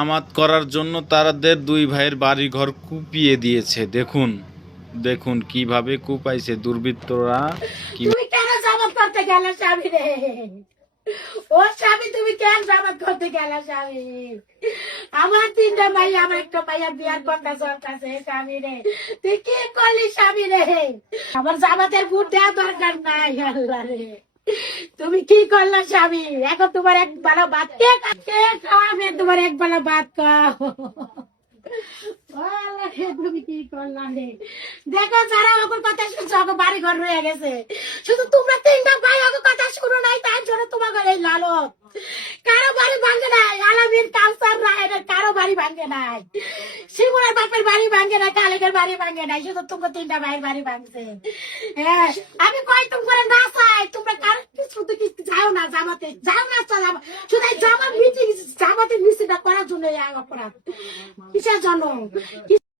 জামাত করার জন্য তাদের দুই ভাইয়ের বাড়িঘর কুপিয়ে দিয়েছে। দেখুন দেখুন কিভাবে কুপাইছে দুর্বৃত্তরা। তুমি কেন জামাত করতে গেলে স্বামী রে? ও স্বামী, তুমি কেন জামাত করতে গেলে স্বামী? আমার তিনটা ভাই, আমার একটা ভাইয়া বিয়ার কথা চলতেছে স্বামী রে। তুই কি করলি স্বামী রে? আমার জামাতের ভোট দেওয়া দরকার নাই। আল্লাহ রে, তুমি কি করলা স্বামী? এখন তোমার এক বেলা ভাত কে খাওয়াবে? তোমার এক বেলা ভাত খাও। তুমি কি করলা রে? দেখো, যারা ওর কথা শুনছো ওকে বাড়ি ঘর রয়ে গেছে, শুধু তোমরা তিনটা ভাই ওকে কথা শুনো নাই, তার জন্য তোমাকে এই লালত। কারো বাড়ি ভাঙে নাই, আলামিন কাউসার রায়নের কারো বাড়ি ভাঙে নাই, শিমুলের বাপের বাড়ি ভাঙে নাই, কালেকের বাড়ি ভাঙে নাই, শুধু তোমরা তিনটা ভাইয়ের বাড়ি ভাঙছে। হ্যাঁ, আমি কই তোমরা না চাই, তোমরা কারো শুধু কিছু যাও না, জামাতে যাও না, শুধু জামাত মিটিং, জামাতের মিছিলটা করার জন্য এই অপরাধ কিসের জন্য?